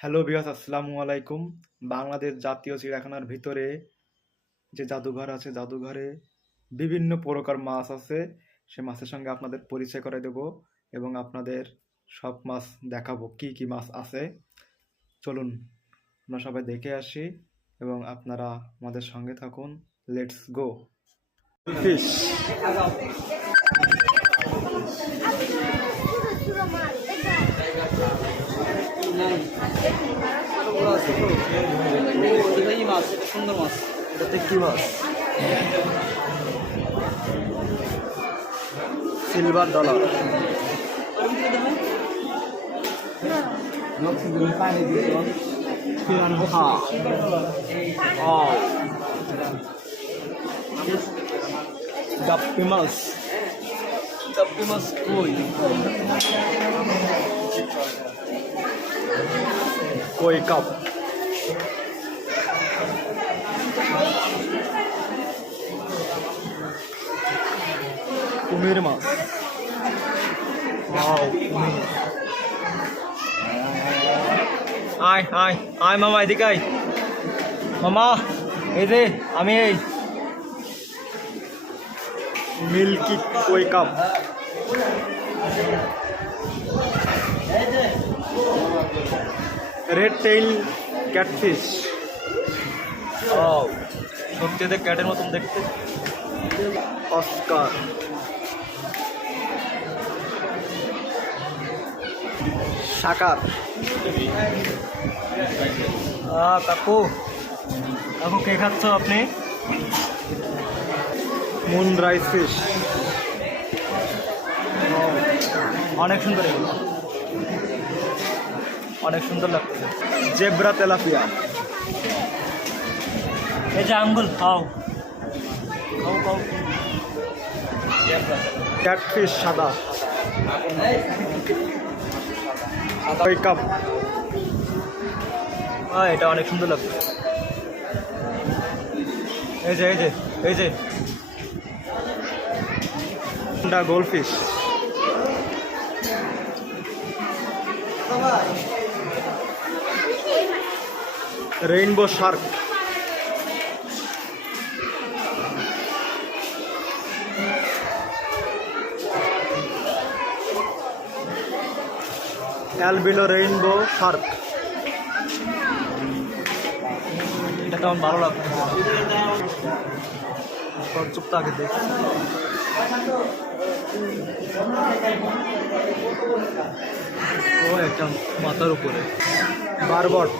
Hello viewers, আসসালামু আলাইকুম। বাংলাদেশ জাতীয় চিড়িয়াখানার ভিতরে যে জাদুঘর আছে, জাদুঘরে বিভিন্ন প্রকার মাছ আছে। সে মাছের সঙ্গে আপনাদের পরিচয় করে দেব এবং আপনাদের সব মাছ দেখাবো কি কি মাছ আছে। চলুন আমরা সবাই দেখে আসি এবং আপনারা আমাদের সঙ্গে থাকুন। Let's go. ফিশ, সুন্দর মাছ। এটাতে কি মাছ? Silver dollar. গাপ্পি মাছ। চাপ্পি মাছ কই? কই কাপ। কুমির মাছ। ওয়াও, কুমির। আয় আয় আয় মামা, এদিকে আয় মামা। এই যে আমি এই মিল্কি কই কাপ। Red tail catfish. সত্যি এদের ক্যাটের মতন দেখতে। অস্কার। সাকার। কাকু কাকু কে খাচ্ছ আপনি? Moon rice fish. অনেক সুন্দর, এগুলো অনেক সুন্দর লাগছে। Zebra tilapia. এই যে আঙ্গুল খাও খাও খাও। ক্যাটফিশ সাদা। কই কাপ। এটা অনেক সুন্দর লাগছে। এই যে এই যে এই যে goldfish. Rainbow Shark. Albino rainbow Shark. এটা তো আমার ভালো লাগছে। চুপটা আগে দেখ। ও একটা মাথার উপরে। বারবট।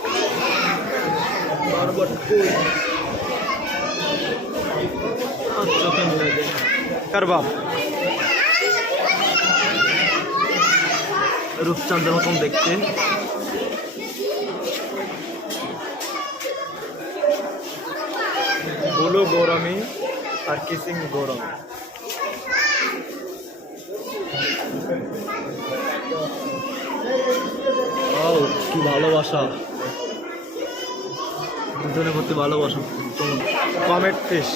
বারবার কই চোখে মিলে দেয়। কারবাব। রূপচাঁদের মতন দেখতে। ব্লু গৌরামি আর কিসিং গৌরামি। কি ভালোবাসা, দুজনের প্রতি ভালোবাসা। Comet fish.